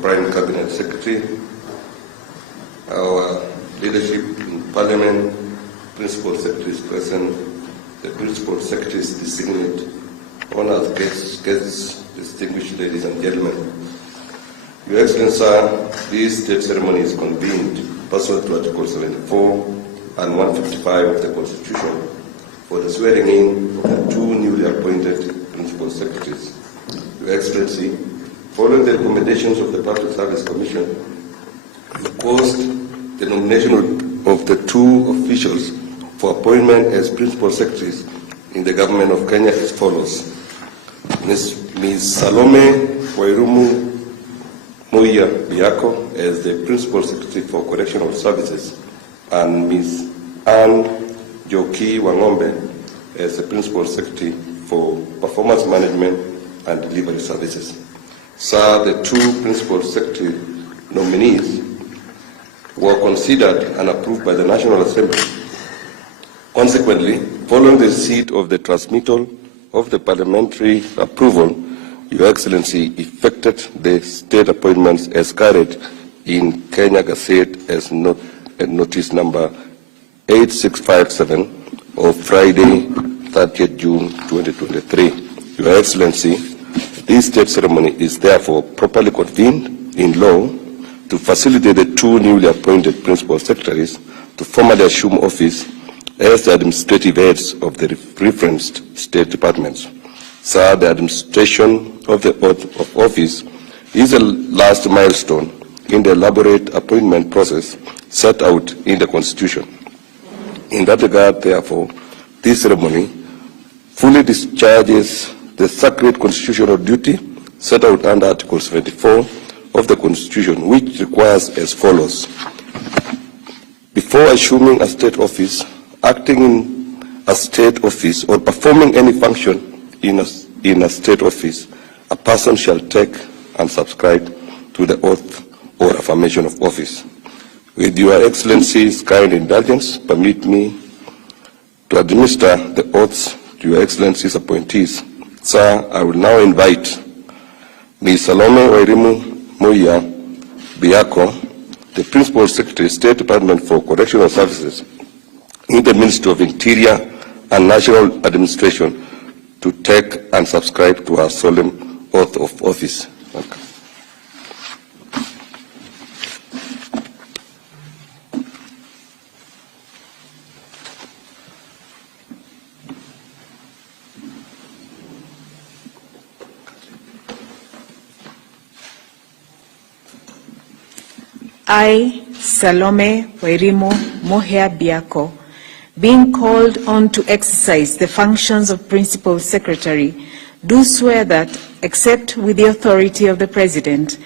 Prime Cabinet Secretary, our leadership in Parliament, Principal Secretaries present, the Principal Secretaries designate, honored guests, distinguished ladies and gentlemen. Your Excellency, sir, this state ceremony is convened pursuant to Article 74 and 155 of the Constitution for the swearing in of the two newly appointed Principal Secretaries. Your Excellency, following the recommendations of the Public Service Commission, we caused the nomination of the two officials for appointment as Principal Secretaries in the Government of Kenya as follows. Ms. Salome Wairimu Moya Biako as the Principal Secretary for Correctional Services and Ms. Ann Joki Wangombe as the Principal Secretary for Performance Management and Delivery Services. Sir, the two Principal Secretary nominees were considered and approved by the National Assembly. Consequently, following the receipt of the transmittal of the parliamentary approval, Your Excellency effected the state appointments as carried in Kenya Gazette as notice number 8657 of Friday, 30th June 2023. Your Excellency, this state ceremony is therefore properly convened in law to facilitate the two newly appointed Principal Secretaries to formally assume office as the administrative heads of the referenced state departments. Sir, the administration of the oath of office is the last milestone in the elaborate appointment process set out in the Constitution. In that regard, therefore, this ceremony fully discharges the sacred constitutional duty set out under Article 74 of the Constitution, which requires as follows. Before assuming a state office, acting in a state office, or performing any function in a state office, a person shall take and subscribe to the oath or affirmation of office. With Your Excellency's kind indulgence, permit me to administer the oaths to Your Excellency's appointees. Sir, I will now invite Ms. Salome Wairimu Moya Biako, the Principal Secretary, State Department for Correctional Services in the Ministry of Interior and National Administration, to take and subscribe to her solemn oath of office. Welcome. I, Salome Wairimu Moya Biako, being called on to exercise the functions of Principal Secretary, do swear that, except with the authority of the President,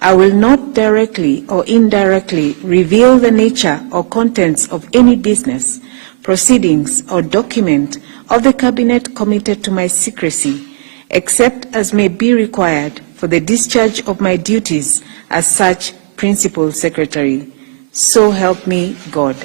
I will not directly or indirectly reveal the nature or contents of any business, proceedings, or document of the Cabinet committed to my secrecy, except as may be required for the discharge of my duties as such Principal Secretary. So help me God.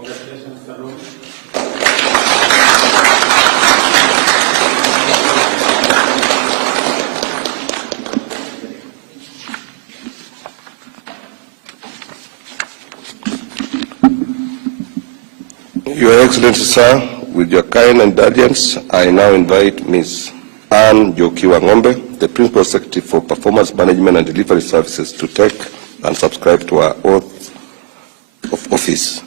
Congratulations, Salome. Your Excellency, sir, with your kind indulgence, I now invite Ms. Ann Joki Wangombe, the Principal Secretary for Performance Management and Delivery Services, to take and subscribe to our oath of office.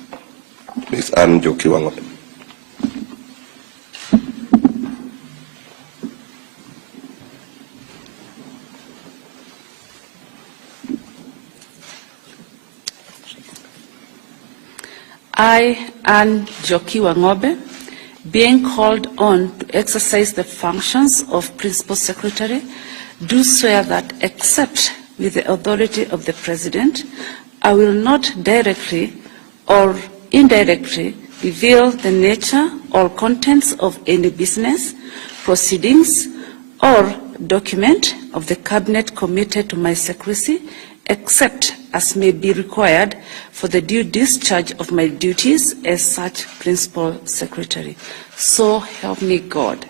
Ms. Ann Jokiwango. I, Ann Jokiwango, being called on to exercise the functions of Principal Secretary, do swear that, except with the authority of the President, I will not directly or indirectly reveal the nature or contents of any business, proceedings, or document of the Cabinet committed to my secrecy, except as may be required for the due discharge of my duties as such Principal Secretary. So help me God.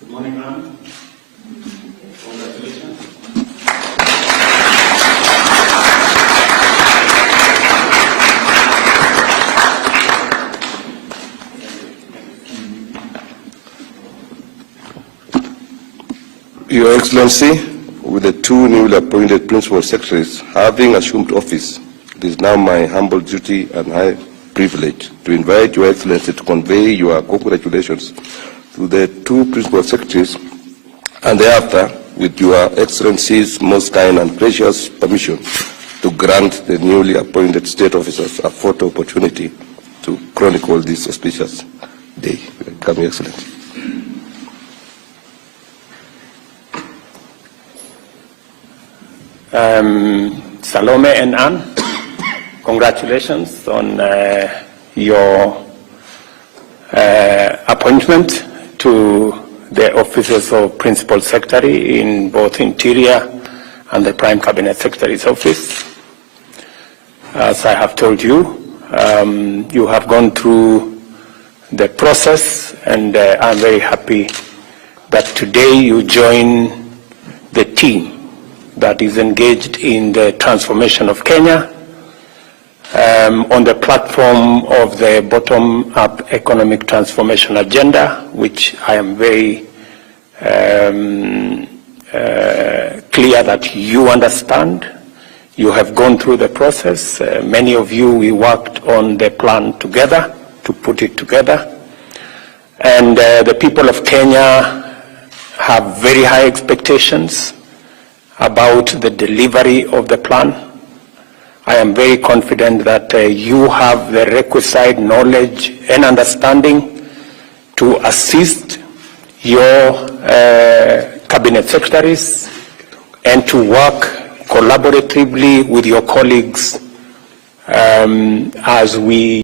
Good morning, ma'am. Congratulations. Your Excellency, with the two newly appointed Principal Secretaries having assumed office, it is now my humble duty and high privilege to invite Your Excellency to convey your congratulations to the two Principal Secretaries, and thereafter, with Your Excellency's most kind and gracious permission, to grant the newly appointed state officers a photo opportunity to chronicle this auspicious day. Welcome, Your Excellency. Salome and Ann, congratulations on your appointment to the offices of Principal Secretary in both Interior and the Prime Cabinet Secretary's office. As I have told you, you have gone through the process, and I'm very happy that today you join the team that is engaged in the transformation of Kenya on the platform of the bottom-up economic transformation agenda, which I am very clear that you understand. You have gone through the process. Many of you, we worked on the plan together to put it together. And the people of Kenya have very high expectations about the delivery of the plan. I am very confident that you have the requisite knowledge and understanding to assist your cabinet secretaries and to work collaboratively with your colleagues as we